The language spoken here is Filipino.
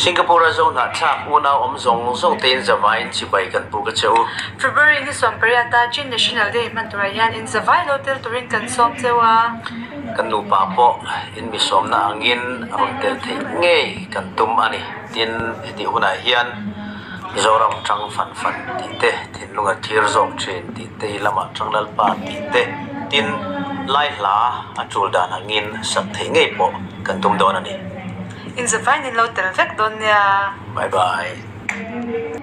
Singapore zone na chak una zong zong ten Vawiin Sunday kan pu ka cheu. February ni som periata Chin National Day man turayan in Vawiin Hotel turin kan som chewa. Kan nu pa po in mi som na angin hotel the nge kan tum ani tin ti una hian zoram chang fan ti te tin lunga thir zong chen ti te lama changlal pa ti te tin lai la achul dan angin sak the nge po kan tum don ani. In Vawiin in Hotel vek don ya. Bye bye.